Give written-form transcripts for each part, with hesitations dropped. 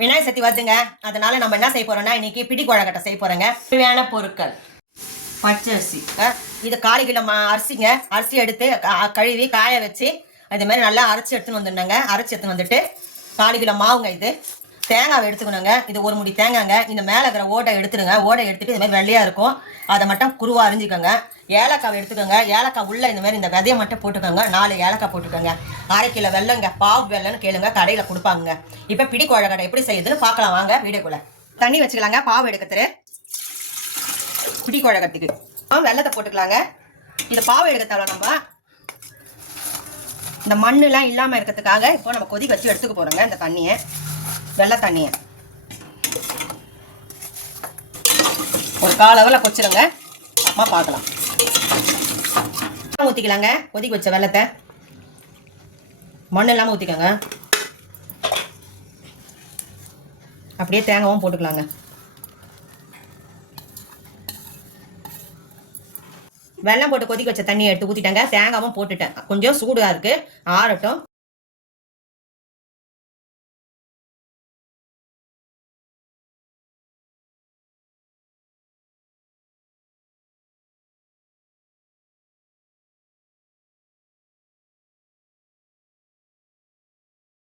விநாயகர் சதுர்த்தி வருதுங்க. அதனால நம்ம என்ன செய்ய போறோம்னா இன்னைக்கு பிடி கொழக்கட்டை செய்ய போறோங்க. தேவையான பொருட்கள்: பச்சரிசி, இது 1/4 கிலோ அரிசிங்க. அரிசி எடுத்து கழுவி காய வச்சு அது மாதிரி நல்லா அரைச்சி எடுத்துன்னு வந்துடுங்க. அரைச்சி எடுத்துன்னு வந்துட்டு 1/4 கிலோ மாவுங்க. இது தேங்காவை எடுத்துக்கணுங்க. இது ஒரு முடி தேங்காய்ங்க. இந்த மேலே இருக்கிற ஓட்டை எடுத்துடுங்க. ஓட்டை எடுத்துட்டு இது மாதிரி வெள்ளையாக இருக்கும், அதை மட்டும் குருவா அரிஞ்சிக்கோங்க. ஏலக்காவை எடுத்துக்கோங்க. ஏலக்காய் உள்ள இந்த மாதிரி இந்த விதையை மட்டும் போட்டுக்கோங்க. 4 ஏலக்காய் போட்டுக்கோங்க. 1/2 கிலோ வெள்ளங்க. பாவு வெள்ளன்னு கேளுங்க, கடையில் கொடுப்பாங்க. இப்போ பிடி கொழக்கட்டை எப்படி செய்யுதுன்னு பார்க்கலாம் வாங்க வீடியோக்குள்ள. தண்ணி வச்சுக்கலாங்க. பாவு எடுக்கிறது பிடி கொழக்கட்டைக்கு வெள்ளத்தை போட்டுக்கலாங்க. இந்த பாவு எடுக்கத்தால நம்ம இந்த மண்ணெல்லாம் இல்லாமல் இருக்கிறதுக்காக இப்போ நம்ம கொதி வச்சு எடுத்துக்க போகிறோங்க. இந்த தண்ணியை, வெள்ளை தண்ணியை ஒரு 1/4 ஹவரில் கொச்சிடுங்க. அப்புறமா பார்க்கலாம். ஊற்றிக்கலாங்க. கொதிக்க வச்ச வெள்ளத்தை மண் இல்லாமல் ஊற்றிக்கோங்க. அப்படியே தேங்காவும் போட்டுக்கலாங்க. வெள்ளம் போட்டு கொதிக்க வச்ச தண்ணியை எடுத்து ஊற்றிட்டாங்க. தேங்காவும் போட்டுட்டேன். கொஞ்சம் சூடாக இருக்கு, ஆறட்டும்.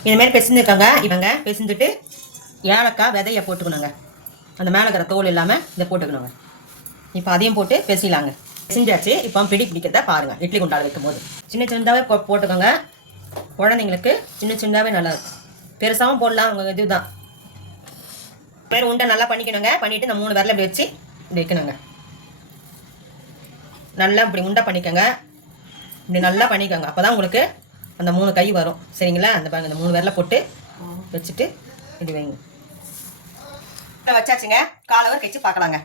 இந்த மாதிரி பெசிஞ்சுக்கோங்க. இவங்க பெசிஞ்சுட்டு ஏலக்காய் விதையை போட்டுக்கணுங்க. அந்த மேலே இருக்கிற தோல் இல்லாமல் இதை போட்டுக்கணுங்க. இப்போ அதையும் போட்டு பெசிலாங்க. செஞ்சாச்சு. இப்போ பிடிக்கிறத பாருங்க. இட்லி குண்டால் வைக்கும் போது சின்ன சின்னதாகவே போட்டுக்கோங்க. குழந்தைங்களுக்கு சின்ன சின்னதாகவே நல்லா இருக்கும். பெருசாகவும் போடலாம். உங்கள் இதுதான் பேர் உண்டை நல்லா பண்ணிக்கணுங்க. பண்ணிவிட்டு இந்த 3 விரல இப்படி வச்சு இப்படி வைக்கணுங்க. நல்லா இப்படி உண்டை பண்ணிக்கோங்க. இப்படி நல்லா பண்ணிக்கோங்க. அப்போ தான் உங்களுக்கு அந்த 3 கை வரும். சரிங்களா? அந்த பாருங்க, இந்த 3 விரல போட்டு வச்சுட்டு இப்படி வைங்க. வச்சாச்சுங்க. 1/4 ஹவர் கழிச்சு பார்க்கலாங்க.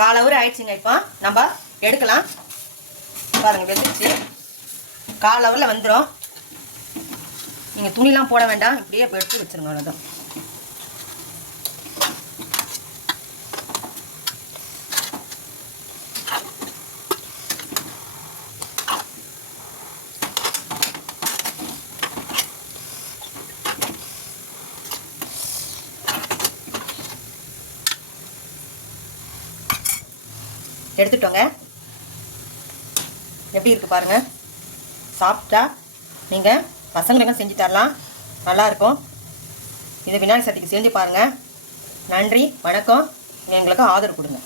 1/4 ஹவர் ஆயிடுச்சுங்க. இப்போ நம்ம எடுக்கலாம். பாருங்க, வெந்துச்சு. 1/4 ஹவரில் வந்துடும். நீங்கள் துணிலாம் போட வேண்டாம். இப்படியே எடுத்து வச்சுருங்க. அவ்வளோதான். எடுத்துட்டோங்க. எப்படி இருக்குது பாருங்கள். சாப்பிட்டா நீங்கள் பசங்களுக்கும் செஞ்சு தரலாம். நல்லாயிருக்கும். இதை விநாயகர் சதுர்த்திக்கு செஞ்சு பாருங்கள். நன்றி, வணக்கம். எங்களுக்கு ஆதரவு கொடுங்க.